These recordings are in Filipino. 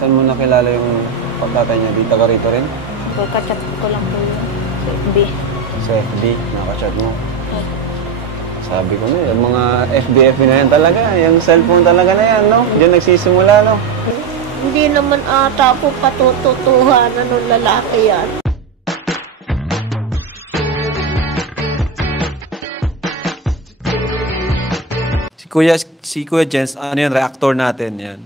Saan mo nakilala yung tatay niya? Di taga rito rin? Kachat ko lang po yun. Sa FB. Sa FB, nakachat mo. Okay. Sabi ko na, yung mga FB na yan talaga. Yung cellphone talaga na yan, no? Diyan nagsisimula, no? Hindi naman ata po patututuhanan ng lalaki yan. Si Kuya Jens, ano yan, reactor natin yan.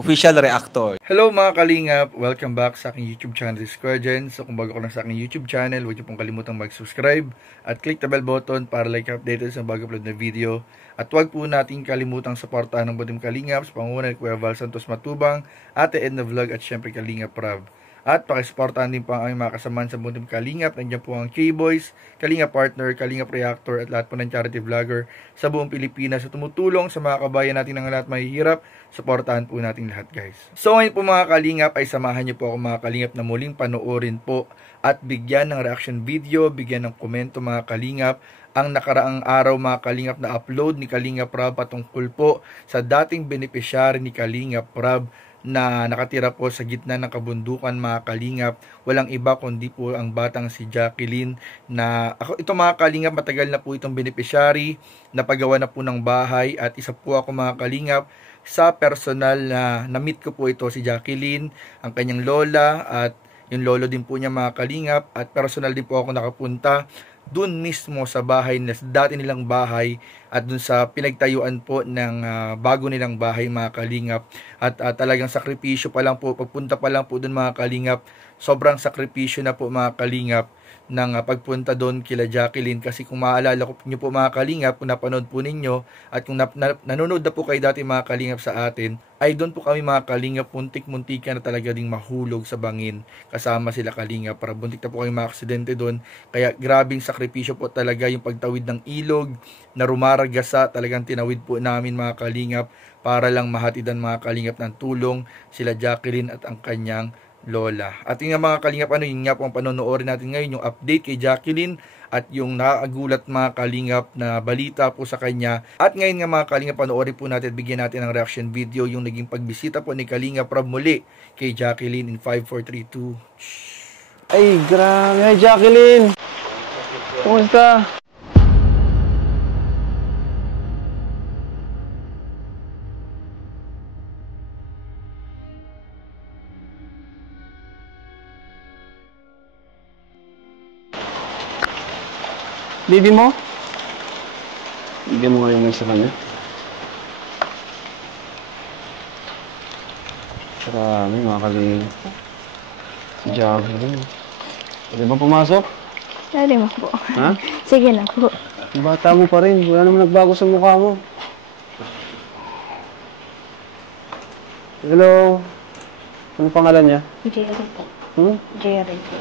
Official reactor. Hello mga kalingap! Welcome back sa aking YouTube channel, si Kuya Jens. So kung bago ka lang sa aking YouTube channel, huwag niyo pong kalimutang mag-subscribe at click the bell button para like updated sa bago upload na video. At huwag po natin kalimutang suportahan ng Butim Kalingap sa pangunan ni Kuya Val Santos Matubang, Ate Edna Vlog at syempre Kalingap Prab. At pakisuportahan din po ang aming mga kasamahan sa Butim Kalingap. Nandiyan po ang K-Boys, Kalingap Partner, Kalingap Reactor at lahat po ng charity vlogger sa buong Pilipinas sa tumutulong sa mga kabayan natin ng lahat mahihirap. Suportahan po natin lahat, guys. So ngayon po mga Kalingap ay samahan niyo po ako mga Kalingap na muling panoorin po at bigyan ng reaction video, bigyan ng komento mga Kalingap ang nakaraang araw mga Kalingap na upload ni Kalingap Prab patungkol po sa dating beneficiary ni Kalingap Prab na nakatira po sa gitna ng kabundukan mga Kalingap. Walang iba kundi po ang batang si Jacqueline na ito mga Kalingap, matagal na po itong beneficiary, napagawa na po ng bahay at isa po ako mga Kalingap sa personal na na-meet ko po ito si Jacqueline, ang kanyang lola at yung lolo din po niya mga Kalingap, at personal din po ako nakapunta dun mismo sa bahay, dati nilang bahay, at dun sa pinagtayuan po ng bago nilang bahay mga Kalingap. At talagang sakripisyo pa lang po, pagpunta pa lang po dun mga Kalingap, sobrang sakripisyo na po mga Kalingap ng pagpunta doon kila Jacqueline. Kasi kung maalala ko nyo po mga Kalingap, kung napanood po ninyo at kung nanonood na po kayo dati mga Kalingap sa atin, ay doon po kami mga Kalingap muntik-muntikan na talaga ding mahulog sa bangin kasama sila Kalingap. Para buntik na po kami mga aksidente doon. Kaya grabing sakripisyo po talaga yung pagtawid ng ilog na rumaragasa, talagang tinawid po namin mga Kalingap para lang mahatidan mga Kalingap ng tulong sila Jacqueline at ang kanyang lola. At yung mga Kalingap, yun nga po ang panonoodin natin ngayon, yung update kay Jacqueline at yung nakaagulat mga Kalingap na balita po sa kanya. At ngayon nga mga Kalingap, panoorin po natin, bigyan natin ng reaction video yung naging pagbisita po ni Kalingap Prab muli kay Jacqueline in 5, 4, 3, 2. Ay, grabe. Ay, Jacqueline! Kumusta? Baby mo? Bigyan mo nga yung sa kanya. Marami mga Kalingap. Si Jacqueline. Pwede ba pumasok? Dali mo po. Ha? Sige na po. Yung bata mo pa rin. Wala naman nagbago sa mukha mo. Hello? Ano pangalan niya? Jerry po. Jerry po.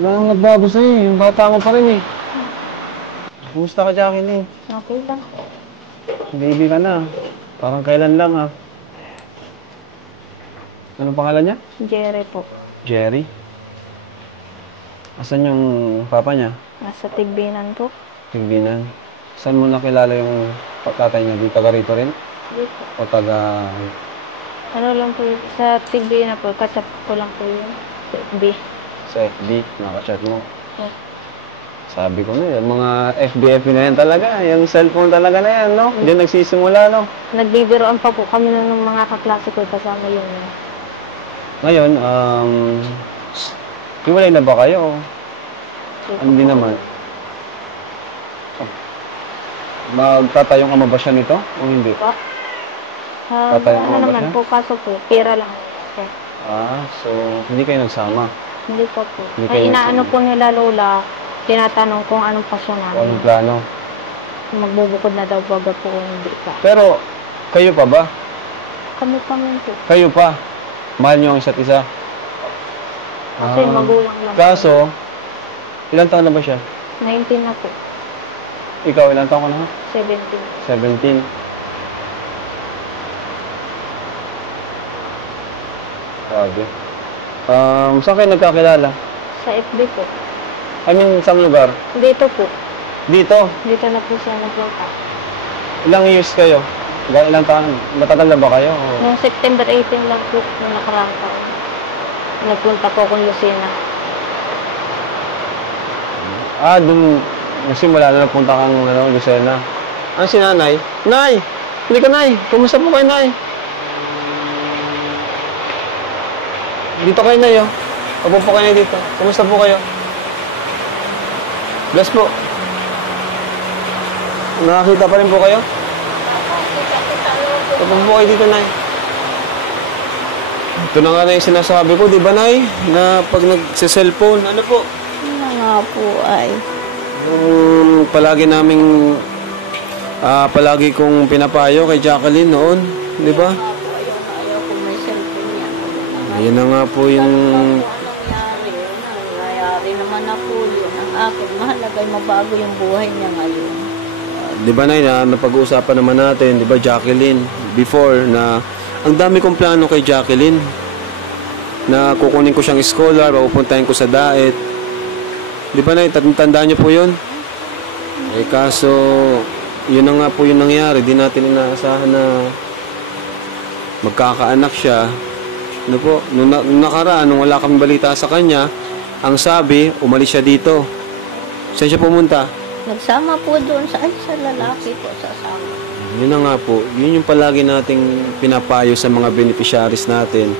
Wala nang nagbago sa'yo. Yung bata mo pa rin eh. Kumusta ka, Jacqueline? Okay lang po. Baby ka na. Parang kailan lang ha. Anong pangalan niya? Jerry po. Jerry? Asan yung papa niya? Nasa Tigbinan po. Tigbinan. Saan mo nakilala yung tatay niya? Di taga rito rin? Dito. O taga... Ano lang po yun? Sa Tigbinan po. Kachat ko lang po yun. Sa FB. Sa FB? Nakachat mo? Yeah. Sabi ko na, yung mga FB na yan talaga. Yung cellphone talaga na yan, no? Diyan nagsisimula, no? Nagbibiroan pa po kami ng mga kaklase ko kasama yun. Ngayon, hiwalay na ba kayo? Hindi naman. Magtatayong ama ba siya nito? O hindi? Po? Tatayong ama Ano ba naman siya? po, kaso po, pira lang. Okay. So, hindi kayo nagsama? Hindi pa po. Hindi Ay, kayo inaano nagsama. po nila lola, tinatanong kung anong pasyon O namin. anong plano? Magbubukod na daw baga po kung hindi pa. Pero, kayo pa ba? Kami pa man po. Kayo pa? Mahal niyo ang isa't isa? Kasi magulang lang. Kaso, ilang taon na ba siya? 19 na po. Ikaw, ilang taon ka na? 17. 17. Grabe. Saan kayo nagkakilala? Sa FB po. I mean, saan lugar? Dito po. Dito? Dito na po siya nagpunta. Ilang years kayo? Ilang taon? Matagal na ba kayo? O- Noong September 18 lang po, nung nakaraang taon. Nagpunta po akong Lucena. Dun, nagsimula na napunta kang Lucena. Si nanay? Nay! Hindi ka, nay! Kumusta po kayo, nay? Dito kayo, nay, oh. Opo po kayo dito. Kumusta po kayo? Bless po. Nakakita pa rin po kayo? Opo po kayo dito, nay. Ito na nga na yung sinasabi ko, di ba, nay? Na pag nagse-cellphone, ano po? Ano nga po ay. Yung palagi naming palagi kong pinapayo kay Jacqueline noon, di ba? Ayaw ko may cellphone yan. Ayun na nga po yung Nangyayari naman na po yun. Ang akin, mahalagay mabago yung buhay niya ngayon. di ba, nay, na napag-uusapan naman natin, di ba, Jacqueline, before na ang dami kong plano kay Jacqueline na kukunin ko siyang scholar, papupuntahin ko sa Daet. Di ba, nay, tandaan niyo po yun? Kaso yun na nga po yung nangyari. Di natin inaasahan na magkakaanak siya. Ano po, nung nakaraan, nung wala kami balita sa kanya, ang sabi, umalis siya dito. Saan siya pumunta? Nagsama po doon sa lalaki po sasama. Yun na nga po, yun yung palagi nating pinapayo sa mga beneficiaries natin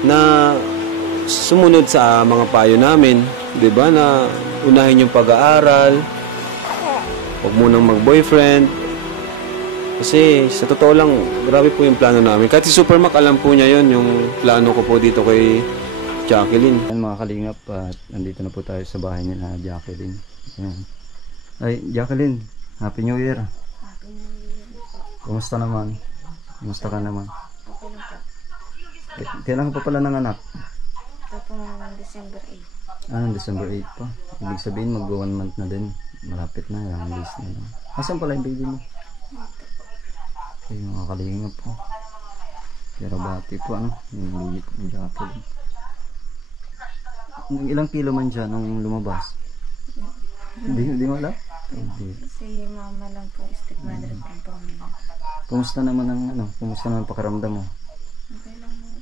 na sumunod sa mga payo namin, 'di ba, na unahin yung pag-aaral, huwag munang mag-boyfriend. Kasi sa totoo lang, grabe po yung plano namin. Kahit si Supermac, alam po niya yun, yung plano ko po dito kay Jacqueline. Ayan mga kalingap, at nandito na po tayo sa bahay niya na Jacqueline. Ayan. Ay, Jacqueline, Happy New Year. Happy New Year. Kumusta naman? Kumusta ka naman? Okay lang po. Kailan ka pa pala nanganak? Ito pong December 8. December 8 pa. Ibig sabihin mag 1 month na din. Malapit na, yung days na lang. Asan pala yung baby mo? Ay, mga kalingap po. Pero bati po, ano? Yung baby po ng Jacqueline. Ilang kilo man dyan nung lumabas? Hindi mo alam? Hindi. Si mama lang po, stick mother at yung pamilya. Kumusta naman kumusta naman pakiramdam mo? Okay lang mo.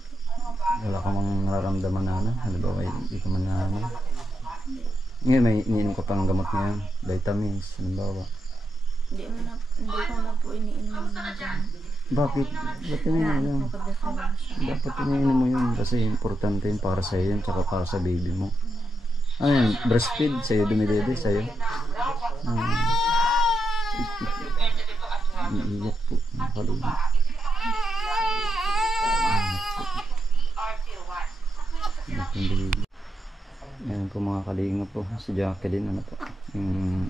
Wala ka mang nararamdaman na ano? Halimbawa, hindi ka man na ano? Ngayon, may iniinom ka pang gamot ngayon? Vitamins, halimbawa. Hindi ko na po iniinom ng gamot. Bakit? Ba't iniinom mo? Dapat iniinom mo yun kasi importante yun para sa'yo yun, tsaka para sa baby mo. Ano yan? Breastfeed? Sa'yo dumidede? Sa'yo? Iiyak po. Nakalina. Ayan po mga kalinga po. Si Jacqueline, ano po. Yung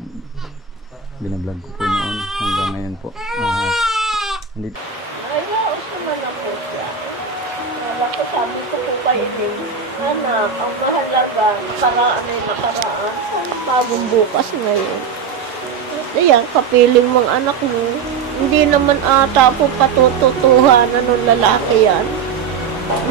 binablog ko po noon hanggang ngayon po. Hindi. Ay, naos naman ako siya. Ako sabi ko po kayo din. Anak, ang mahalaga, nakaraan ay nakaraan. Bagong bukas ngayon. Ayan, kapiling mong anak mo. Hindi naman ata po patututuhanan ng lalaki yan.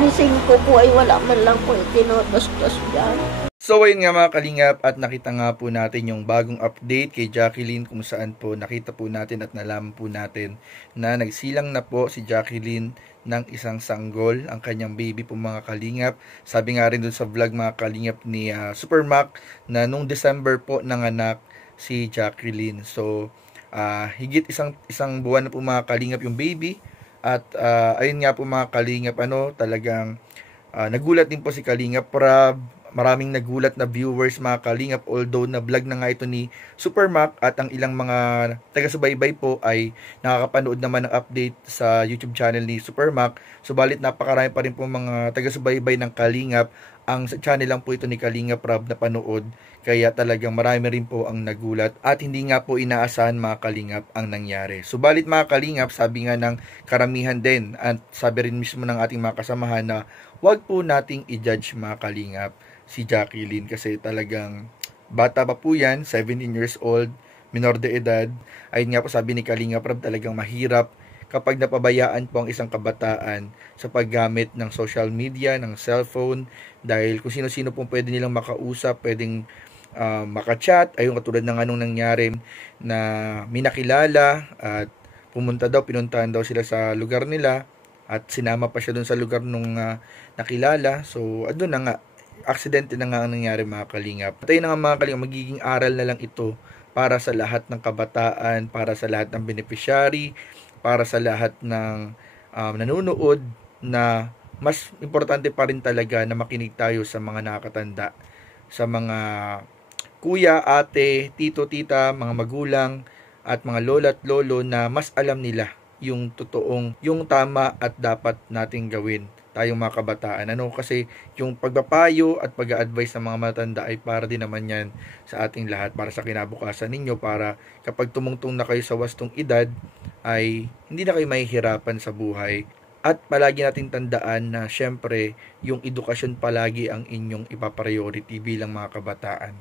Mising ko po ay wala man lang po itinotos-tos dyan. So ayun nga mga kalingap, at nakita nga po natin yung bagong update kay Jacqueline, kung saan po nakita po natin at nalaman po natin na nagsilang na po si Jacqueline ng isang sanggol, ang kanyang baby po mga kalingap. Sabi nga rin dun sa vlog mga kalingap ni Supermac na nung December po nanganak si Jacqueline. So higit isang buwan na po mga kalingap yung baby. At ayun nga po mga kalingap, talagang nagulat din po si Kalingap Rab. Maraming nagulat na viewers mga kalingap, although na vlog na nga ito ni Supermac, at ang ilang mga taga-subaybay po ay nakakapanood naman ng update sa YouTube channel ni Supermac. Subalit napakarami pa rin po mga taga-subaybay ng Kalingap ang channel lang po ito ni Kalingap Rab na panood, kaya talagang marami rin po ang nagulat at hindi nga po inaasahan mga Kalingap ang nangyari. Subalit mga Kalingap, sabi nga ng karamihan din at sabi rin mismo ng ating mga kasamahan na wag po nating i-judge mga Kalingap si Jacqueline kasi talagang bata pa po yan, 17 years old, minor de edad. Ayun nga po sabi ni Kalingap Rab, talagang mahirap kapag napabayaan po ang isang kabataan sa paggamit ng social media, ng cellphone, dahil kung sino-sino po pwede nilang makausap, pwedeng makachat, ayun katulad ng anong nangyari na may nakilala at pinuntahan daw sila sa lugar nila at sinama pa siya dun sa lugar nung nakilala. So, doon na nga, aksidente na nga ang nangyari mga kalingap. Tayo na nga mga kalingap, magiging aral na lang ito para sa lahat ng kabataan, para sa lahat ng beneficiary, para sa lahat ng nanonood, na mas importante pa rin talaga na makinig tayo sa mga nakakatanda, sa mga kuya, ate, tito, tita, mga magulang, at mga lola at lolo na mas alam nila yung totoong, yung tama at dapat nating gawin tayong mga kabataan. Kasi yung pagpapayo at pag-a-advise ng mga matanda ay para din naman yan sa ating lahat, para sa kinabukasan ninyo, para kapag tumungtong na kayo sa wastong edad ay hindi na kayo mahihirapan sa buhay. At palagi nating tandaan na syempre yung edukasyon palagi ang inyong ipapriority bilang mga kabataan.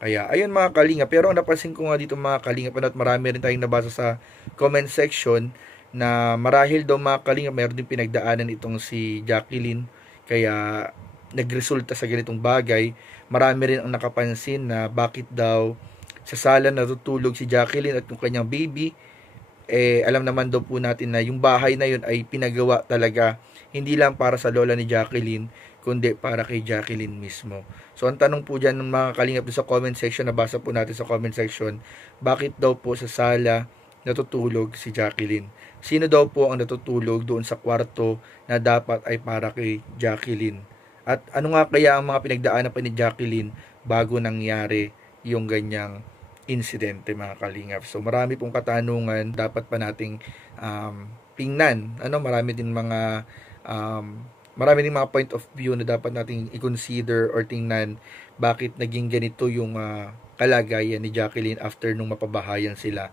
Kaya ayun mga kalinga, pero ang napansin ko nga dito mga kalinga, at marami rin tayong nabasa sa comment section na marahil daw mga kalinga meron din pinagdaanan itong si Jacqueline, kaya nagresulta sa ganitong bagay. Marami rin ang nakapansin na bakit daw sa sala natutulog si Jacqueline at yung kanyang baby. Alam naman daw po natin na yung bahay na yun ay pinagawa talaga hindi lang para sa lola ni Jacqueline, kundi para kay Jacqueline mismo. So ang tanong po dyan ng mga kalingap sa comment section, nabasa po natin sa comment section, bakit daw po sa sala natutulog si Jacqueline? Sino daw po ang natutulog doon sa kwarto na dapat ay para kay Jacqueline? At ano nga kaya ang mga pinagdaanan pa ni Jacqueline bago nangyari yung ganyang insidente mga kalingap? So marami pong katanungan dapat pa nating tingnan. Marami din mga point of view na dapat nating i-consider or tingnan bakit naging ganito yung kalagayan ni Jacqueline after nung mapabahayan sila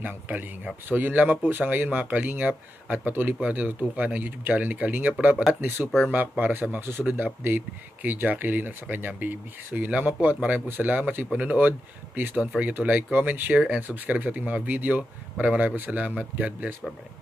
ng Kalingap. So yun lamang po sa ngayon mga Kalingap, at patuloy po natin tutukan ang YouTube channel ni Kalingap Rap at ni Super Mac para sa mga susunod na update kay Jacqueline at sa kanyang baby. So yun lamang po, at maraming po salamat sa panonood. Please don't forget to like, comment, share, and subscribe sa ating mga video. Maraming po salamat. God bless. Bye-bye.